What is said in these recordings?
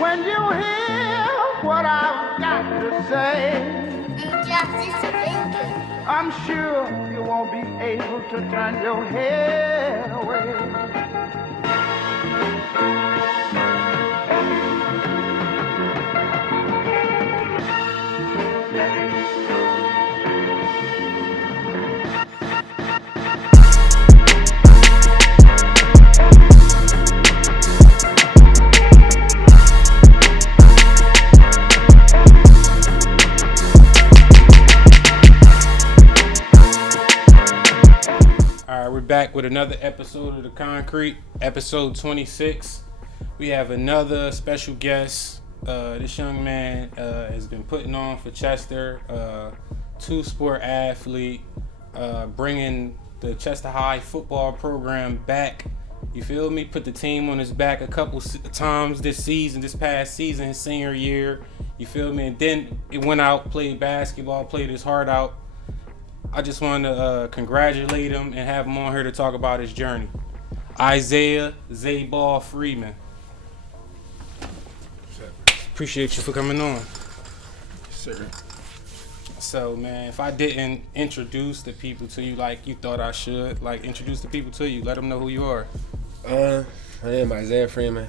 When you hear what I've got to say, I'm sure you won't be able to turn your head away. We're back with another episode of The Concrete, episode 26. We have another special guest. This young man has been putting on for Chester, two-sport athlete, bringing the Chester High football program back. You feel me? Put the team on his back a couple times this past season, his senior year. You feel me? And then it went out, played basketball, played his heart out. I just want to congratulate him and have him on here to talk about his journey. Isaiah ZayBall Freeman. Appreciate you for coming on. Sir. So, man, if I didn't introduce the people to you like you thought I should, like introduce the people to you, let them know who you are. My name is Isaiah Freeman.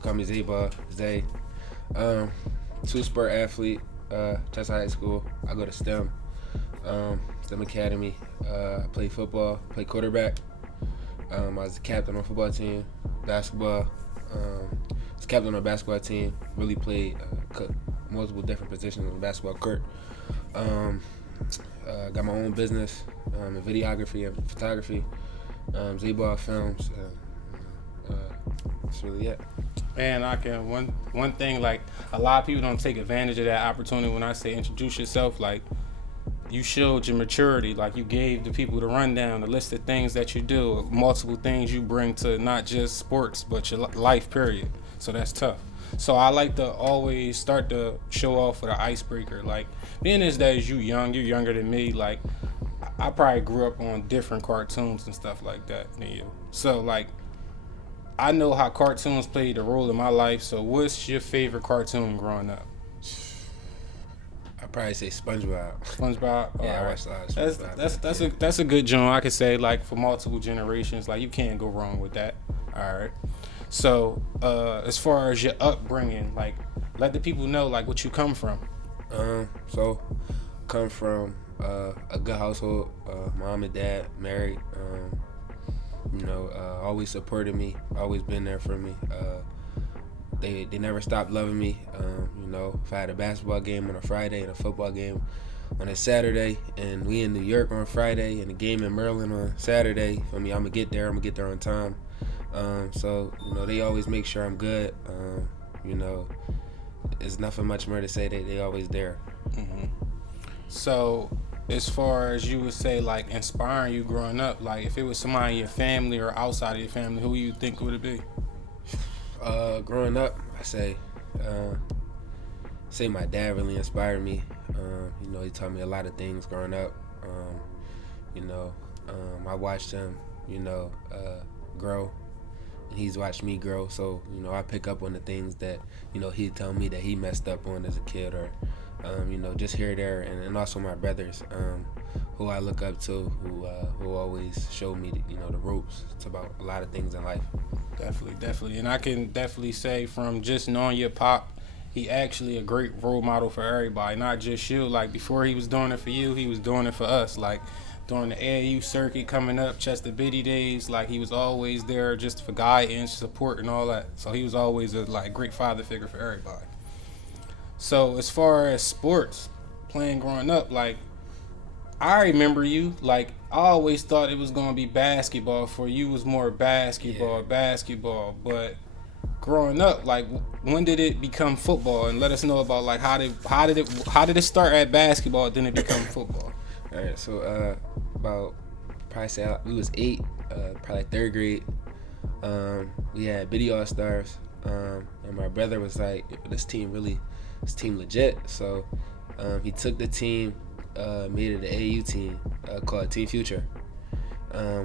Call me ZayBall. Zay. Two-sport athlete. Chester High School. I go to STEM. STEM Academy. I play football, play quarterback. I was the captain on the football team, basketball. Was captain on the basketball team. Really played multiple different positions on the basketball court. Got my own business in videography and photography. ZayBall Films. That's really it. And I can one thing, like a lot of people don't take advantage of that opportunity when I say introduce yourself. Like, you showed your maturity, like you gave the people the rundown, the list of things that you do, multiple things you bring to not just sports, but your life, period. So that's tough. So I like to always start the show off with an icebreaker. Like, being as that as you're younger than me, like, I probably grew up on different cartoons and stuff like that than you. So, like, I know how cartoons played a role in my life. So what's your favorite cartoon growing up? I'd probably say SpongeBob. SpongeBob. Yeah, I watched a lot of SpongeBob. That's a good joint. I could say, like, for multiple generations, like, you can't go wrong with that. All right. So as far as your upbringing, like, let the people know, like, what you come from. So come from a good household. Mom and dad married. Always supported me. Always been there for me. They never stopped loving me. If I had a basketball game on a Friday and a football game on a Saturday, and we in New York on Friday and a game in Maryland on Saturday, for me, I'm gonna get there on time. They always make sure I'm good. There's nothing much more to say. They always there. Mm-hmm. So as far as you would say, like, inspiring you growing up, like, if it was somebody in your family or outside of your family, who you think would it be? Growing up, I say my dad really inspired me. He taught me a lot of things growing up. I watched him, grow, and he's watched me grow. So, I pick up on the things that, he'd tell me that he messed up on as a kid, or, just here or there. And also my brothers, who I look up to, who always show me, the ropes. It's about a lot of things in life. Definitely. And I can definitely say, from just knowing your pop, he actually a great role model for everybody, not just you. Like, before he was doing it for you, he was doing it for us. Like, during the AAU circuit coming up, Chester Biddy days, like, he was always there just for guidance, support, and all that. So he was always a, like, great father figure for everybody. So as far as sports, playing growing up, like, I remember you, like, I always thought it was going to be basketball. For you, was more basketball, but growing up, like, when did it become football? And let us know about, like, how did it start at basketball, then it become football? All right, so about probably say we was 8, probably 3rd grade. We had Biddy All Stars, and my brother was like, this team legit. So he took the team, made it an AAU team called Team Future.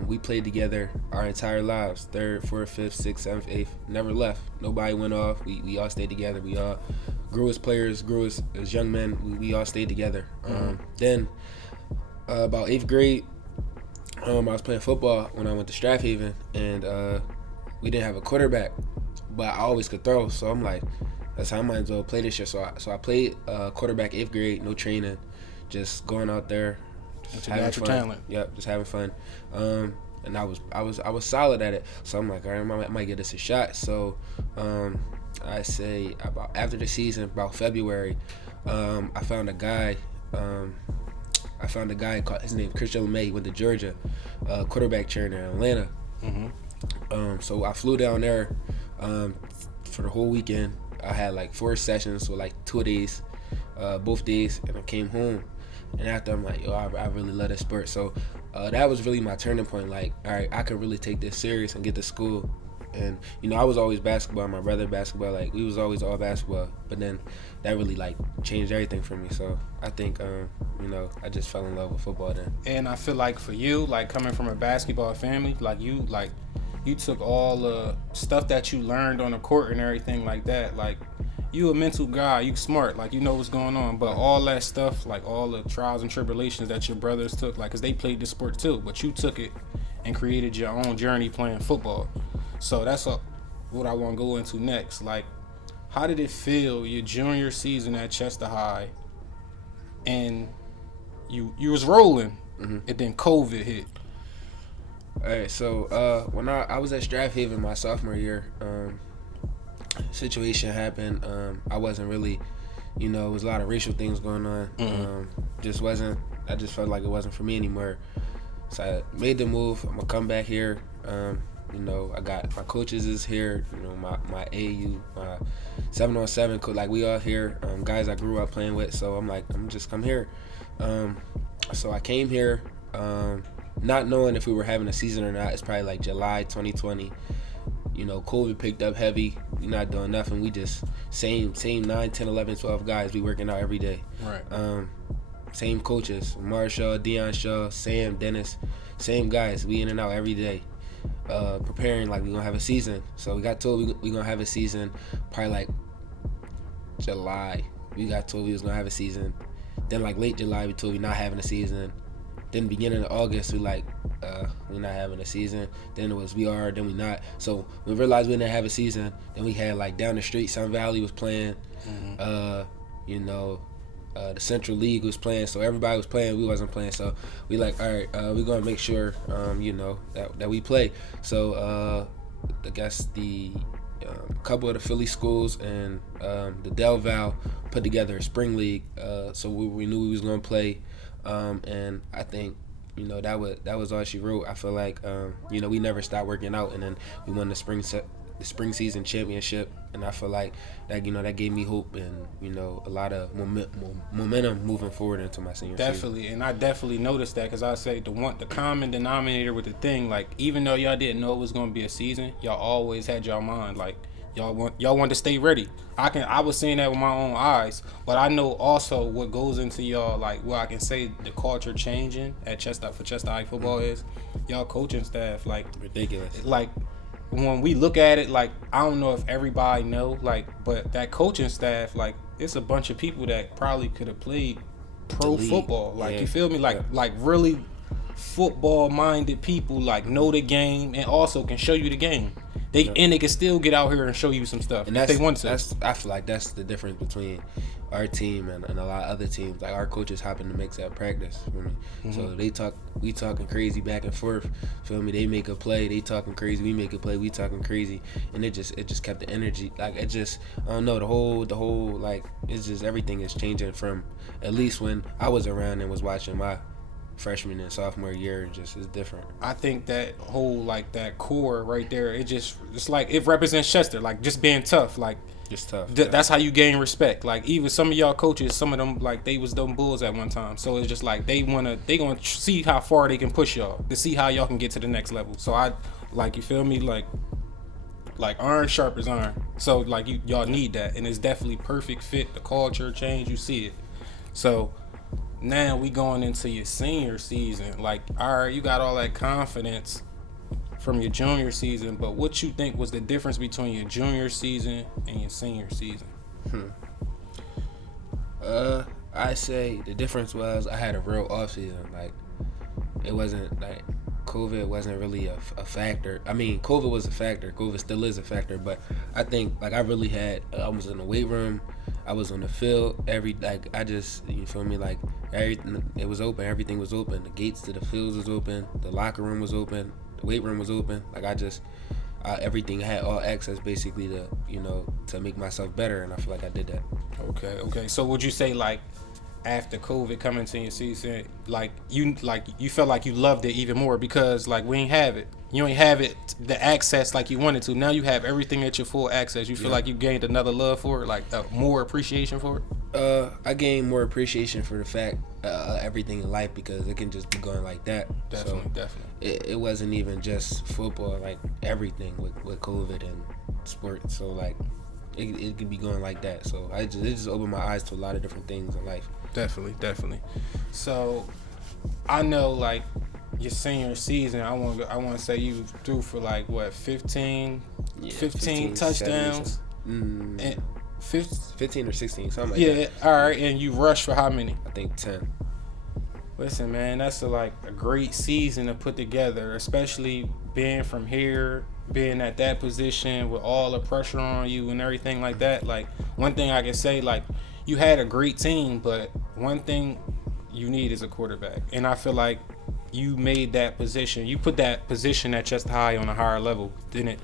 We played together our entire lives. 3rd, 4th, 5th, 6th, 7th, 8th. Never left. Nobody went off. We all stayed together. We all grew as players, grew as young men. We all stayed together. Then about 8th grade, I was playing football when I went to Strathaven, and we didn't have a quarterback, but I always could throw. So I'm like, that's how I might as well play this year. So I played quarterback 8th grade, no training, just going out there, just having fun. Talent. Yep, just having fun. And I was solid at it. So I'm like, all right, I might get this a shot. So I say about after the season, about February, I found a guy. Called his name Christian LeMay. He went to Georgia, quarterback trainer in Atlanta. So I flew down there for the whole weekend. I had like 4 sessions, so like 2 days, both days, and I came home. And after, I'm like, yo, I really love this sport. So that was really my turning point. Like, all right, I could really take this serious and get to school. And, you know, I was always basketball, my brother basketball. Like, we was always all basketball. But then that really, like, changed everything for me. So I think, you know, I just fell in love with football then. And I feel like for you, like, coming from a basketball family, you took all the stuff that you learned on the court and everything like that. Like, you a mental guy, you smart, like, you know what's going on. But all that stuff, like, all the trials and tribulations that your brothers took, like, because they played the sport too, but you took it and created your own journey playing football. So that's what I want to go into next. Like, how did it feel your junior season at Chester High, and you was rolling, and then COVID hit? All right, so when I was at Strathaven my sophomore year, situation happened. I wasn't really, you know, it was a lot of racial things going on. I just felt like it wasn't for me anymore. So I made the move. I'm gonna come back here. You know, I got my coaches is here. You know, my AU, my 7-on-7 coach. Like, we all here. Guys I grew up playing with. So I'm like, I'm just come here. So I came here, not knowing if we were having a season or not. It's probably like July 2020. You know, COVID picked up heavy. We not doing nothing. We just same 9, 10, 11, 12 guys. We working out every day. Right. Same coaches, Marshall, Deion Shaw, Sam, Dennis, same guys. We in and out every day, preparing like we gonna have a season. So we got told we gonna have a season, probably like July. We got told we was gonna have a season. Then like late July, we told we not having a season. Then beginning of August, we like we not having a season. Then it was we are, then we not. So we realized we didn't have a season. Then we had like down the street, Sun Valley was playing. You know. The Central League was playing, so everybody was playing. We wasn't playing, so we like, all right, we're gonna make sure, you know, that we play. So I guess the couple of the Philly schools and the Del Val put together a spring league, so we knew we was gonna play, and I think, you know, that was all she wrote. I feel like, you know, we never stopped working out, and then we won the spring season championship, and I feel like that, you know, that gave me hope and, you know, a lot of momentum moving forward into my senior season. Definitely, and I definitely noticed that, because I say the common denominator with the thing, like, even though y'all didn't know it was going to be a season, y'all always had y'all mind, like, y'all wanted to stay ready. I was seeing that with my own eyes, but I know also what goes into y'all, like, what I can say the culture changing at Chester High football is y'all coaching staff, like, ridiculous. Like, when we look at it, like, I don't know if everybody know, like, but that coaching staff, like, it's a bunch of people that probably could have played pro football. Like, yeah. You feel me? Like really football-minded people, like, know the game and also can show you the game. And they can still get out here and show you some stuff and if they want to. I feel like that's the difference between our team and a lot of other teams. Like, our coaches hop in the mix at practice. You know what I mean? So we talking crazy back and forth. Feel me? They make a play, they talking crazy. We make a play, we talking crazy, and it just kept the energy. Like, it just, I don't know, the whole like, it's just everything is changing from at least when I was around and was watching my freshman and sophomore year. Just is different. I think that whole, like, that core right there, it's like it represents Chester, like, just being tough, like, just tough. That's how you gain respect. Like, even some of y'all coaches, some of them, like, they was them bulls at one time. So it's just like they gonna see how far they can push y'all to see how y'all can get to the next level. So I, like, you feel me, like iron sharp as iron. So, like, y'all need that, and it's definitely perfect fit. The culture change, you see it. So now we going into your senior season. Like, all right, you got all that confidence from your junior season, but what you think was the difference between your junior season and your senior season? I say the difference was I had a real off season. Like, it wasn't like COVID wasn't really a factor. I mean, COVID was a factor. COVID still is a factor, but I think like I really had. I was in the weight room. I was on the field. You feel me? Like everything, it was open. Everything was open. The gates to the fields was open. The locker room was open. The weight room was open. Like everything had all access basically to make myself better, and I feel like I did that. Okay. So would you say like after COVID coming to your season, like you felt like you loved it even more because like we ain't have it. You ain't have it the access like you wanted to. Now you have everything at your full access. You feel like you gained another love for it, like more appreciation for it. I gained more appreciation for the fact everything in life because it can just be going like that. Definitely. It wasn't even just football, like everything with COVID and sports. So like it could be going like that. So it just opened my eyes to a lot of different things in life. Definitely. So I know like your senior season, I want to say you threw for like what 15 touchdowns, and 15 or 16, something like that. Yeah, all right, and you rushed for how many? I think 10. Listen, man, that's a great season to put together, especially being from here, being at that position with all the pressure on you and everything like that. Like, one thing I can say, like, you had a great team, but one thing you need is a quarterback. And I feel like you made that position. You put that position at just high on a higher level than it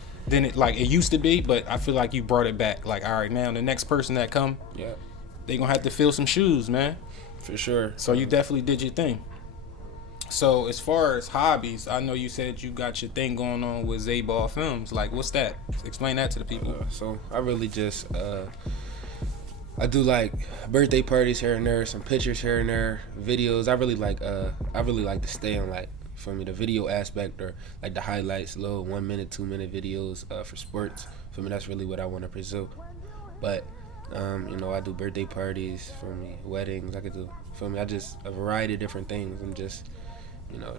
like it used to be, but I feel like you brought it back. Like, all right, now the next person that come, they gonna have to fill some shoes, man. For sure. So you definitely did your thing. So as far as hobbies, I know you said you got your thing going on with ZayBall Films. Like, what's that? Explain that to the people. So I really just I do like birthday parties here and there, some pictures here and there, videos. I really like to stay on like for me the video aspect or like the highlights, little 1 minute, 2 minute videos for sports. For me, that's really what I want to pursue. But I do birthday parties for me, weddings. I could do I just a variety of different things. I'm just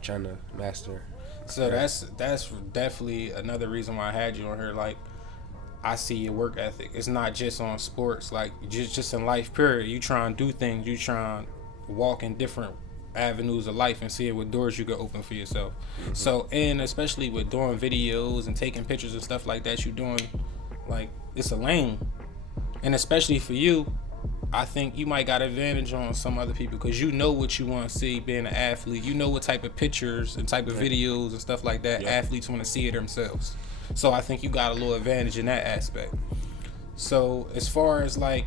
trying to master. So that's definitely another reason why I had you on here. Like, I see your work ethic. It's not just on sports. Like, just in life, period. You try and do things. You try and walk in different avenues of life and see what doors you can open for yourself. Mm-hmm. So, and especially with doing videos and taking pictures and stuff like that, you doing, like, it's a lane. And especially for you, I think you might got advantage on some other people because you know what you want to see being an athlete. You know what type of pictures and type of videos and stuff like that athletes want to see it themselves. So I think you got a little advantage in that aspect. So as far as like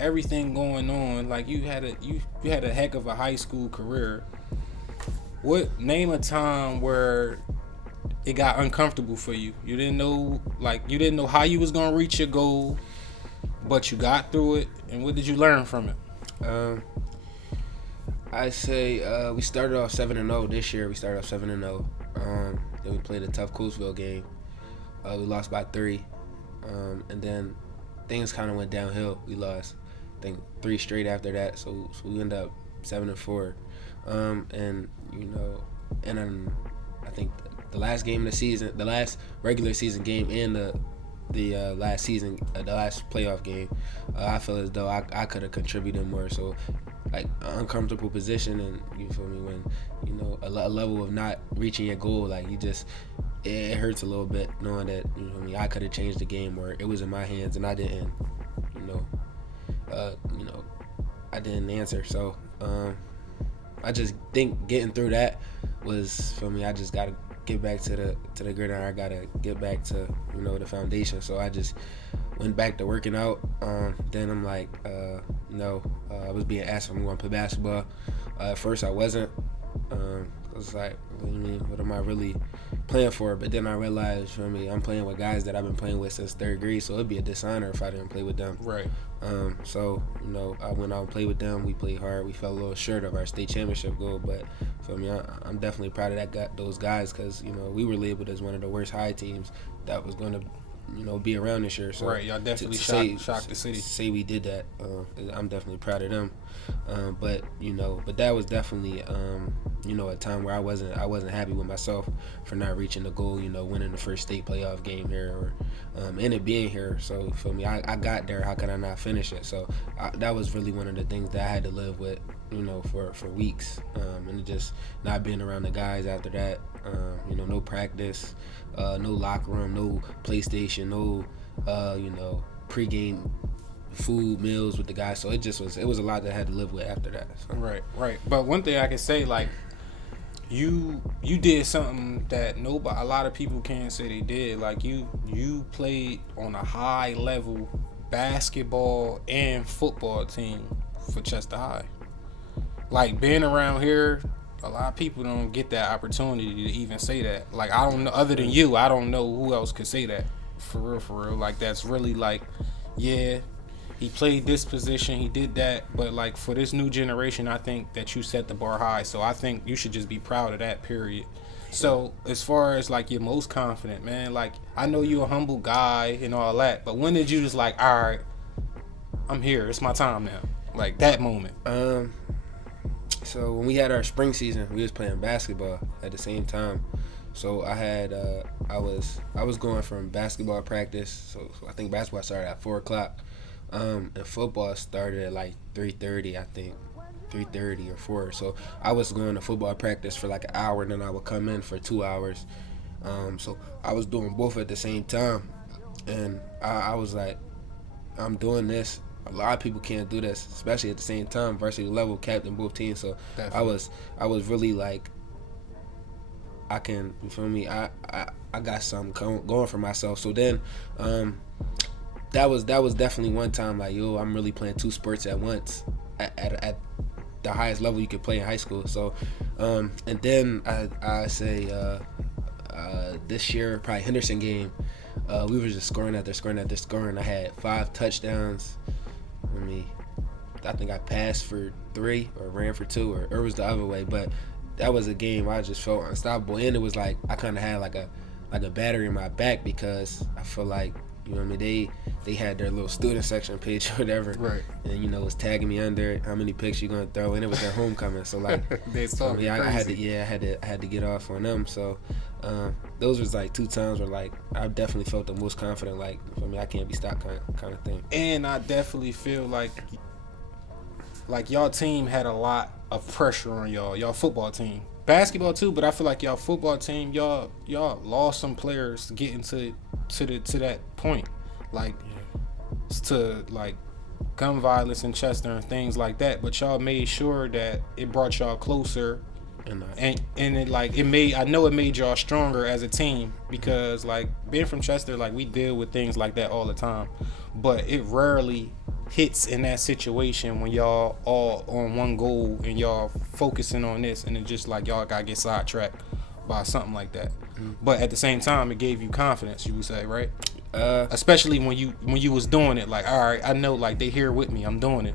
everything going on, like you had a heck of a high school career. Name a time where it got uncomfortable for you? You didn't know how you was gonna reach your goal, but you got through it. And what did you learn from it? I say we started off 7-0 this year. We started off 7-0. Then we played a tough Coolsville game. We lost by 3. And then things kind of went downhill. We lost, I think, 3 straight after that. So we ended up 7-4. And then I think the last game of the season, the last regular season game, and the last playoff game, I feel as though I could have contributed more. So, like, an uncomfortable position, and you feel me, when a level of not reaching your goal, like, it hurts a little bit knowing that I could have changed the game, or it was in my hands and I didn't I didn't answer. So I just think getting through that was, for me, I just gotta get back to the gridiron. I gotta get back to the foundation. So I just went back to working out. Then I'm like, I was being asked if I'm going to play basketball. At first I wasn't. I was like, what do you mean? What am I really playing for? But then I realized, I'm playing with guys that I've been playing with since 3rd grade, so it'd be a dishonor if I didn't play with them. Right. So I went out and played with them. We played hard. We fell a little short of our state championship goal, but I'm definitely proud of those guys because we were labeled as one of the worst high teams that was going to be around this year. So right, y'all definitely shocked the city. Say we did that. I'm definitely proud of them. But that was definitely a time where I wasn't happy with myself for not reaching the goal. Winning the first state playoff game here, or and it being here. So for me, I got there. How could I not finish it? So that was really one of the things that I had to live with. For weeks, and just not being around the guys after that. No practice, no locker room, no PlayStation, no pregame food meals with the guys. So it was a lot that I had to live with after that. So. Right. But one thing I can say, like, you did something that a lot of people can't say they did. Like you played on a high level basketball and football team for Chester High. Like, being around here, a lot of people don't get that opportunity to even say that. Like, I don't know, other than you, I don't know who else could say that. For real. Like, that's really like, yeah, he played this position, he did that. But, like, for this new generation, I think that you set the bar high. So I think you should just be proud of that, period. So as far as, like, you're most confident, man, like, I know you're a humble guy and all that. But when did you just like, all right, I'm here, it's my time now? Like, that moment. So when we had our spring season, we was playing basketball at the same time. So I had I was going from basketball practice. So I think basketball started at 4:00, and football started at like 3:30. I think 3:30 or 4. So I was going to football practice for like an hour, and then I would come in for 2 hours. So I was doing both at the same time, and I was like, I'm doing this. A lot of people can't do this, especially at the same time, varsity level, captain both teams. So definitely. I was really like, I can, you feel me? I got something going for myself. So then, that was definitely one time like, yo, I'm really playing 2 sports at once at the highest level you could play in high school. So, and then I say this year, probably Henderson game, we were just scoring after scoring. I had 5 touchdowns. I think I passed for 3 or ran for 2, or it was the other way. But that was a game I just felt unstoppable, and it was like I kind of had like a battery in my back, because I feel like they had their little student section page or whatever, right? And it was tagging me under it, how many picks you gonna throw, and it was their homecoming. So like they saw me. I had to get off on them. So those was like 2 times where like I definitely felt the most confident, like I can't be stopped kind of thing. And I definitely feel like y'all team had a lot of pressure on y'all football team, basketball too, but I feel like y'all football team, y'all lost some players getting to that point, like to like gun violence in Chester and things like that. But y'all made sure that it brought y'all closer, and I know it made y'all stronger as a team, because like being from Chester, like we deal with things like that all the time, but it rarely hits in that situation when y'all all on one goal and y'all focusing on this, and it's just like y'all gotta get sidetracked by something like that. But at the same time, it gave you confidence, you would say, right? Especially when you was doing it, like, all right, I know, like, they here with me, I'm doing it.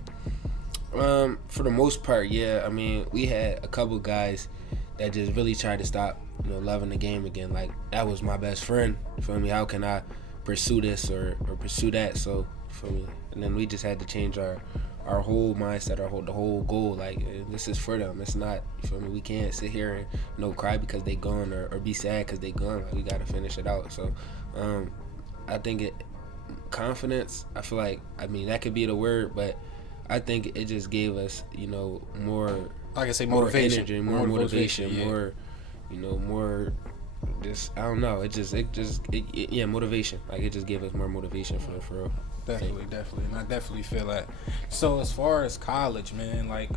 For the most part, yeah. I mean, we had a couple guys that just really tried to stop, loving the game again. Like, that was my best friend. You feel me? How can I pursue this or pursue that? So, for me, and then we just had to change our whole mindset, the whole goal. Like, this is for them. It's not, you feel me? We can't sit here and cry because they gone or be sad because they gone. Like, we got to finish it out. So, I think confidence, I feel like, that could be the word, but I think it just gave us, more, like I say, more motivation, energy, more motivation, yeah. more just, I don't know. Motivation. Like, it just gave us more motivation for real. Definitely, and I definitely feel that. So as far as college, man, like,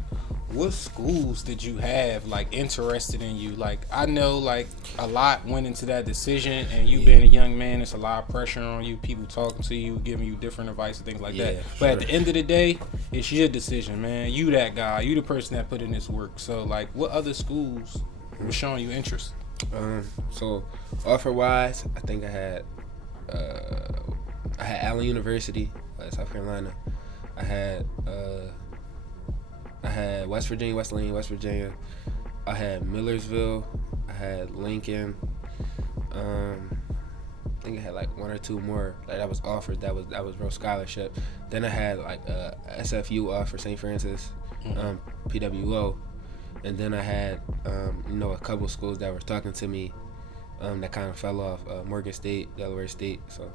what schools did you have like interested in you? Like, I know like a lot went into that decision, and you being a young man, it's a lot of pressure on you, people talking to you, giving you different advice and things like that. But at the end of the day, it's your decision, man. You that guy, you the person that put in this work. So like, what other schools were showing you interest? So offer wise, I think I had Allen University, South Carolina. I had West Virginia, West Virginia. I had Millersville. I had Lincoln. think I had like 1 or 2 more that was offered. That was real scholarship. Then I had like SFU offer, St. Francis, PWO, and then I had a couple schools that were talking to me that kind of fell off. Morgan State, Delaware State. So,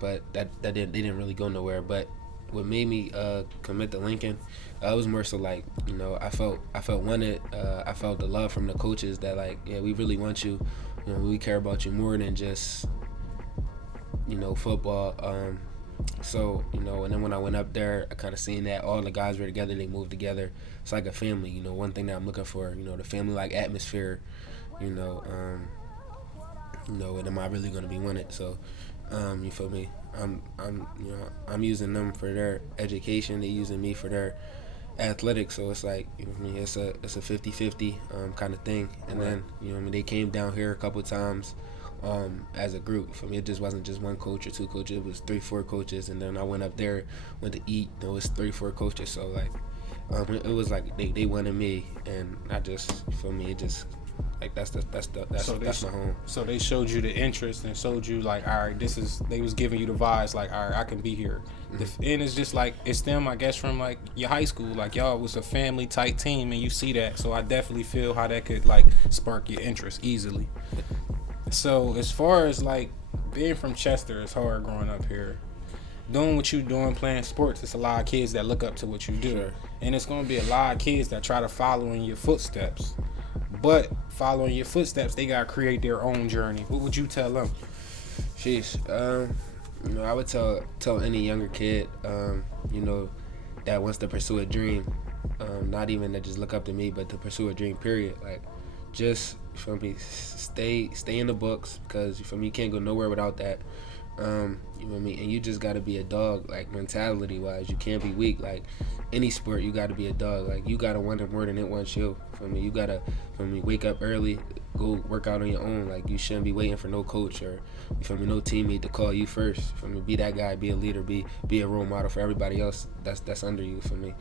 but they didn't really go nowhere. But what made me commit to Lincoln, it was more so like, I felt wanted. I felt the love from the coaches that like, yeah, we really want you. We care about you more than just football. So and then when I went up there, I kind of seen that all the guys were together. They moved together. It's like a family. One thing that I'm looking for. The family like atmosphere. And am I really gonna be winning? So, you feel me? I'm using them for their education. They using me for their athletics. So it's like, it's a 50-50 kind of thing. And then they came down here a couple times as a group. For me, it just wasn't just one coach or 2 coaches. It was 3-4 coaches. And then I went up there, went to eat. It was 3-4 coaches. So like, it was like they wanted me, and I just, for me, it just. Like that's my home. So they showed you the interest and showed you like, all right, they was giving you the vibes like, all right, I can be here. And it's just like, it's them, I guess, from like your high school, like y'all was a family tight team, and you see that. So I definitely feel how that could like spark your interest easily. So as far as like being from Chester, it's hard growing up here. Doing what you doing, playing sports, it's a lot of kids that look up to what you do. Sure. And it's gonna be a lot of kids that try to follow in your footsteps. But following your footsteps, they gotta create their own journey. What would you tell them? Sheesh. I would tell any younger kid, that wants to pursue a dream, not even to just look up to me, but to pursue a dream. Period. Like, just for me, stay in the books, because for me, you can't go nowhere without that. You know what I mean? And you just gotta be a dog, like mentality wise. You can't be weak. Like any sport, you gotta be a dog. Like you gotta want it more than it wants you. For me, you gotta wake up early, go work out on your own. Like you shouldn't be waiting for no coach or no teammate to call you first. For me, be that guy, be a leader, be a role model for everybody else that's under you. For me,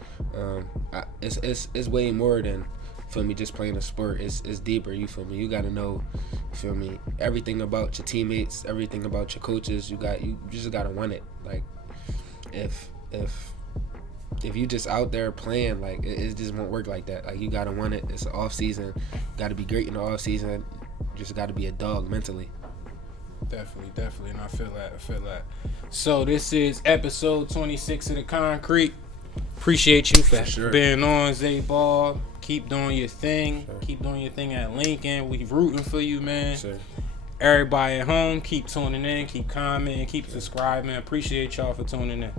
it's way more than. Feel me, just playing a sport. It's deeper. You feel me? You gotta know, feel me, everything about your teammates, everything about your coaches. You just gotta want it. Like if you just out there playing, like it just won't work like that. Like you gotta want it. It's an off season. You gotta be great in the off season. Just gotta be a dog mentally. Definitely, and I feel that. So this is episode 26 of The Concrete. Appreciate you for being on, ZayBall. Keep doing your thing. Sure. Keep doing your thing at Lincoln. We rooting for you, man. Sure. Everybody at home, keep tuning in, keep commenting, keep subscribing. Appreciate y'all for tuning in.